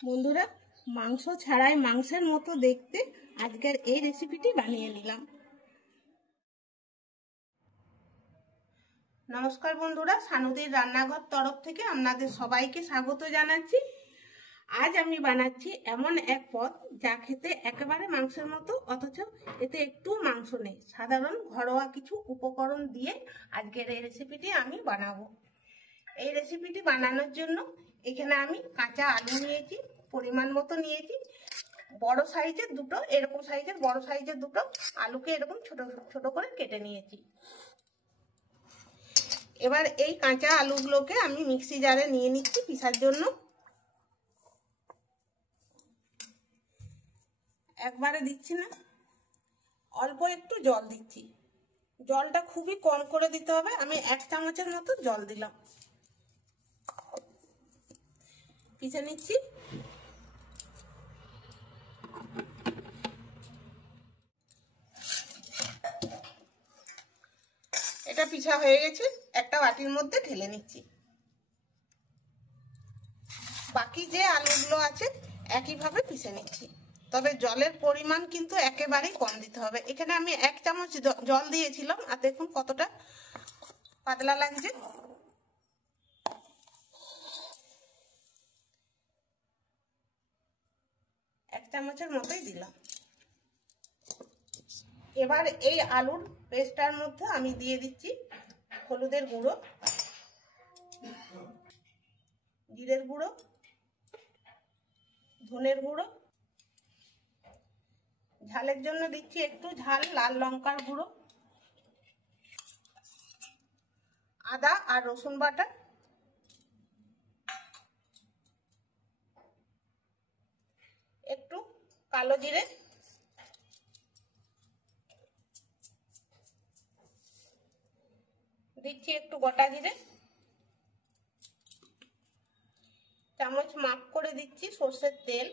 বন্ধুরা, মাংস ছাড়াই মাংসের মতো দেখতে আজকের এই রেসিপিটি বানিয়ে নিলাম। নমস্কার বন্ধুরা, সানুদির রান্নাঘর তরফ থেকে আপনাদের সবাইকে স্বাগত জানাচ্ছি। আজ আমি বানাচ্ছি এমন এক পদ যা খেতে একেবারে মাংসের মতো, অথচ এতে একটু মাংস নেই। সাধারণ ঘরোয়া কিছু উপকরণ দিয়ে আজকের এই রেসিপিটি আমি বানাবো। এই রেসিপিটি বানানোর জন্য এখানে আমি কাঁচা আলু নিয়েছি, পরিমাণ মতো নিয়েছি। বড় সাইজের দুটো, এরকম সাইজের বড় সাইজের দুটো আলুকে এরকম ছোট ছোট করে কেটে নিয়েছি। এবার এই কাঁচা আলুগুলোকে আমি মিক্সি জারে নিয়ে নিচ্ছি পিসার জন্য। একবারে দিচ্ছি না, অল্প একটু জল দিচ্ছি। জলটা খুবই কম করে দিতে হবে। আমি 1 চামচের মতো জল দিলাম, পিষে নিচ্ছি। এটা পিষা হয়ে গেছে, একটা বাটির মধ্যে ঢেলে নিচ্ছি। বাকি যে আলুগুলো আছে একইভাবে পিষে নিচ্ছি, তবে জলের পরিমাণ কিন্তু একেবারেই কম দিতে হবে। এখানে আমি 1 চামচ জল দিয়েছিলাম, আর দেখুন কতটা পাতলা লাগছে। এক চামচের মতোই দিলাম। এবার এই আলুর পেস্টটার মধ্যে আমি দিয়ে দিচ্ছি হলুদের গুঁড়ো, জিরের গুঁড়ো, ধনের গুঁড়ো, ঝালের জন্য দিচ্ছি একটু ঝাল লাল লঙ্কার গুঁড়ো, আদা আর রসুন বাটা, একটু কালো জিরে, দিচ্ছি একটু গোটা জিরে, চামচ মাপ করে দিচ্ছি সর্ষের তেল,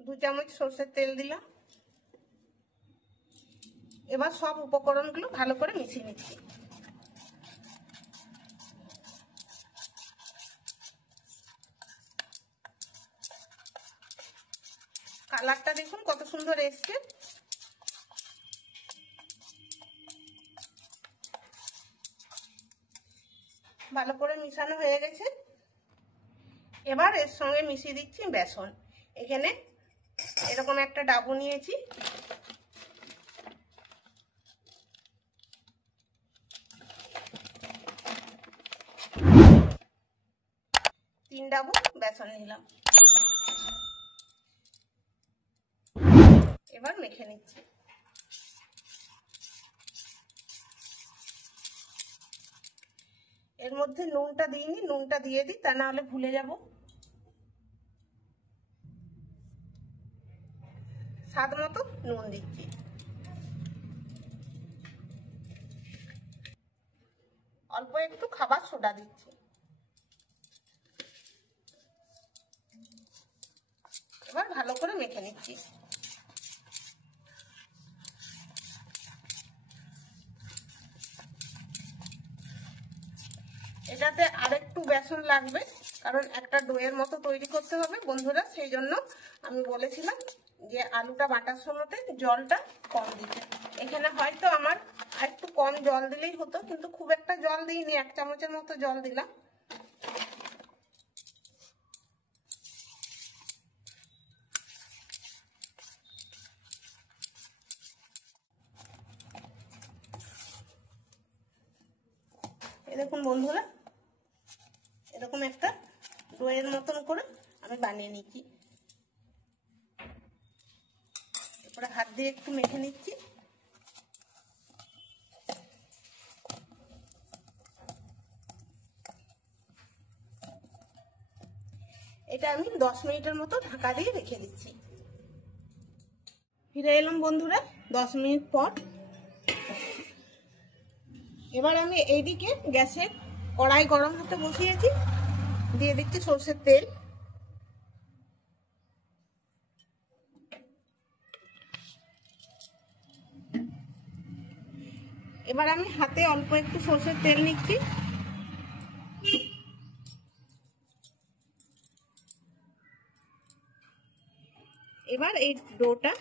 দু চামচ সর্ষের তেল দিলাম। এবার সব উপকরণগুলো ভালো করে মিশিয়ে নিচ্ছি। কালারটা দেখুন কত সুন্দর এসছে। ভালো করে মিশানো হয়ে গেছে। এবার এর সঙ্গে মিশিয়ে দিচ্ছি বেসন। এখানে এরকম একটা ডাবু নিয়েছি, 3 ডাবু বেসন নিলাম। এবার মেখে নিচ্ছি। এর মধ্যে নুনটা দিইনি, নুনটা দিয়ে দিই, তা না হলে ভুলে যাব। স্বাদ মতো নুন দিচ্ছি। অল্প একটু খাবার সোডা দিচ্ছি। এবার ভালো করে মেখে নিচ্ছি। এটাতে আরেকটু বেসন লাগবে, কারণ একটা ডোয়ের মতো তৈরি করতে হবে বন্ধুরা। সেই জন্য আমি বলেছিলাম যে আলুটা বাটার সময়তে জলটা কম দিতে। এখানে হয়তো আমার একটু কম জল দিলেই হতো, কিন্তু খুব একটা জল দিইনি, 1 চামচের মতো জল দিলাম। এই দেখুন বন্ধুরা, এরকম একটা ডোয়ের মতন করে আমি বানিয়ে নিচ্ছি। এরপরে হাত দিয়ে একটু মেখে নিচ্ছি। এটা আমি 10 মিনিটের মতো ঢাকা দিয়ে রেখে দিচ্ছি। ফিরে এলাম বন্ধুরা 10 মিনিট পর। এবার আমি এইদিকে গ্যাসে কড়াই গরম হতে বসিয়েছি, দিয়ে দিচ্ছি সরষের তেল। এবার আমি হাতে অল্প একটু সরষের তেল নিচ্ছি। এবার এই ডোটা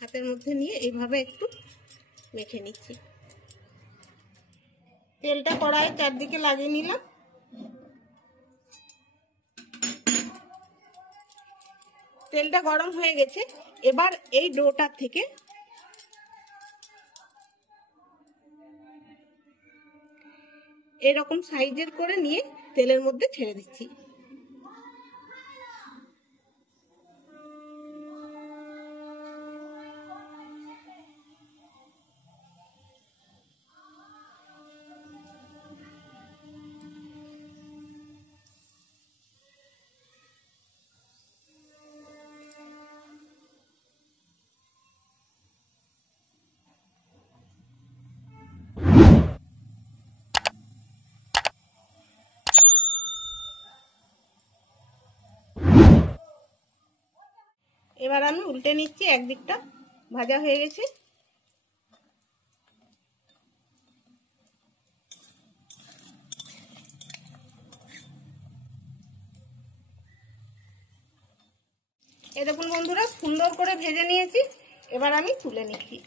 হাতের মধ্যে নিয়ে এইভাবে একটু মেখে নিচ্ছি। তেলটা কড়াইয়ের চারদিকে লাগিয়ে নিলাম। তেলটা গরম হয়ে গেছে। এবার এই ডোটার থেকে এরকম সাইজের করে নিয়ে তেলের মধ্যে ছেড়ে দিচ্ছি। এবার আমি উল্টে নিচ্ছি, একদিকটা ভাজা হয়ে গেছে। এই দেখুন বন্ধুরা, সুন্দর করে ভেজে নিয়েছি। এবার আমি তুলে নিচ্ছি।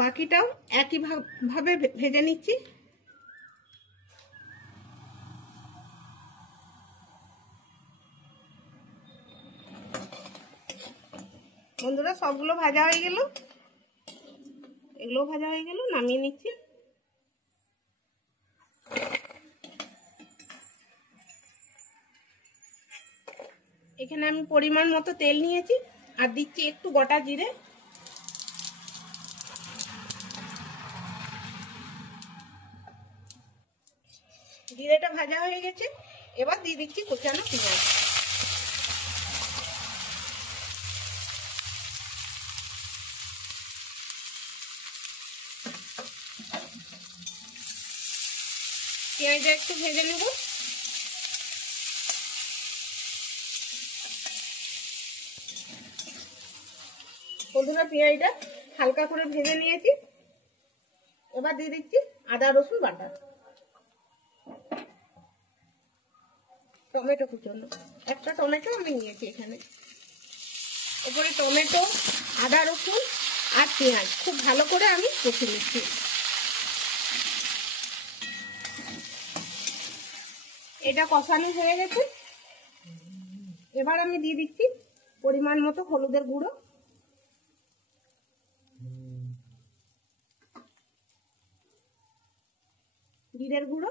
বাকিটাও একই ভাবে ভেজে নিচ্ছি। বন্ধুরা, সবগুলো ভাজা হয়ে গেল, এগুলো ভাজা হয়ে গেল, নামিয়ে নিচ্ছি। এখানে আমি পরিমাণ মতো তেল নিয়েছি আর দিচ্ছি একটু গোটা জিরে। জিরেটা ভাজা হয়ে গেছে। এবার দিয়ে দিচ্ছি কুচানো পেঁয়াজ। পেঁয়াজটা একটু ভেজে নেব। বন্ধুরা, পেঁয়াজটা হালকা করে ভেজে নিয়েছি। এবার দিয়ে দিচ্ছি আদা রসুন বাটা, টমেটো কুচানো, একটা টমেটো আমি নিয়েছি এখানে। এরপরে টমেটো, আদা রসুন আর পেঁয়াজ খুব ভালো করে আমি কষে নিচ্ছি। এটা কষানো হয়ে গেছে। এবার আমি দিয়ে দিচ্ছি পরিমাণ মতো হলুদের গুঁড়ো, জিরের গুঁড়ো,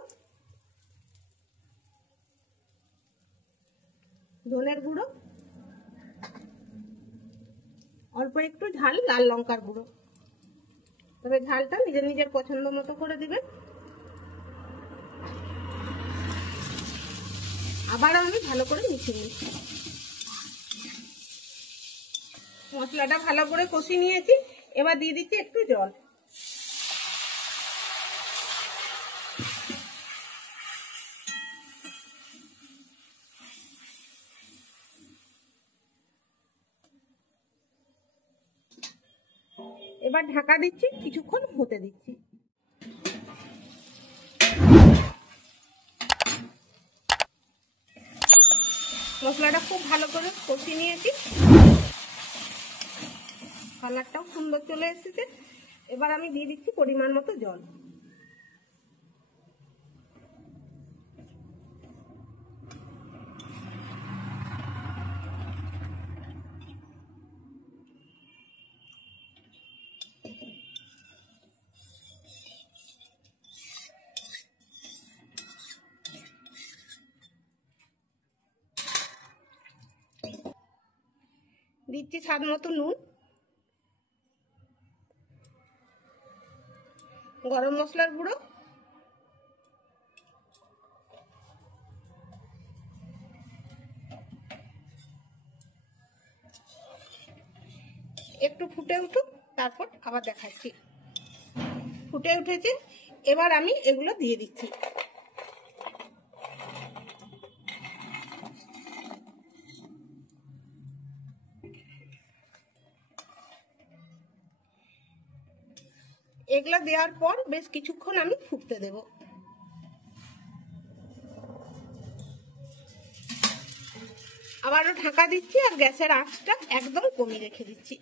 ধনের গুঁড়ো, অল্প একটু ঝাল লাল লঙ্কার গুঁড়ো। তবে ঝালটা নিজের নিজের পছন্দ মতো করে দিবেন। আবারও আমি ভালো করে মিশিয়ে নিচ্ছি। মশলাটা ভালো করে কষিয়ে নিয়েছি। এবার দিয়ে দিচ্ছি একটু জল। এবার ঢাকা দিচ্ছি, কিছুক্ষণ হতে দিচ্ছি। মশলাটা খুব ভালো করে কষিয়ে নিয়েছি, কালারটাও সুন্দর চলে এসেছে। এবার আমি দিয়ে দিচ্ছি পরিমাণ মতো জল। দিচ্ছি স্বাদ মতো নুন, গরম মশলার গুঁড়ো, একটু ফুটে উঠুক, তারপর আবার দেখাচ্ছি। ফুটে উঠেছে। এবার আমি এগুলো দিয়ে দিচ্ছি। এগুলো দেওয়ার পর বেশ কিছুক্ষণ আমি ফুটতে দেব। আবারও ঢাকা দিচ্ছি আর গ্যাসের আঁচটা একদম কমিয়ে রেখে দিচ্ছি।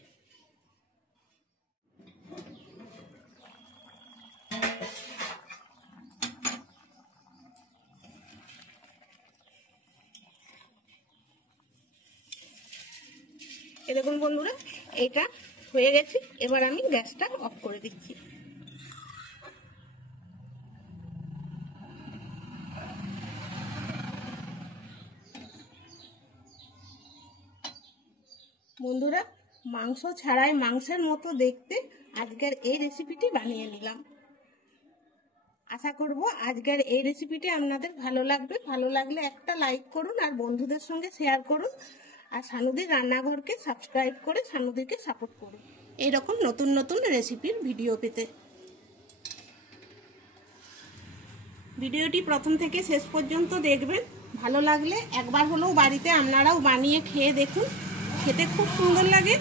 দেখুন বন্ধুরা, এটা হয়ে গেছে। এবার আমি গ্যাসটা অফ করে দিচ্ছি। বন্ধুরা, মাংস ছাড়াই মাংসের মতো দেখতে আজকের এই রেসিপিটি বানিয়ে নিলাম। আশা করব আজকের এই রেসিপিটি আপনাদের ভালো লাগবে। ভালো লাগলে একটা লাইক করুন আর বন্ধুদের সঙ্গে শেয়ার করুন। আর সানুদির রান্নাঘরকে সাবস্ক্রাইব করে সানুদিকে সাপোর্ট করুন এইরকম নতুন নতুন রেসিপির ভিডিও পেতে। ভিডিওটি প্রথম থেকে শেষ পর্যন্ত দেখবেন। ভালো লাগলে একবার হলেও বাড়িতে আপনারাও বানিয়ে খেয়ে দেখুন, খেতে খুব সুন্দর লাগে।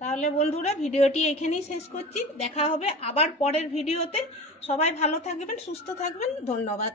তাহলে বন্ধুরা, ভিডিওটি এখানেই শেষ করছি। দেখা হবে আবার পরের ভিডিওতে। সবাই ভালো থাকবেন, সুস্থ থাকবেন। ধন্যবাদ।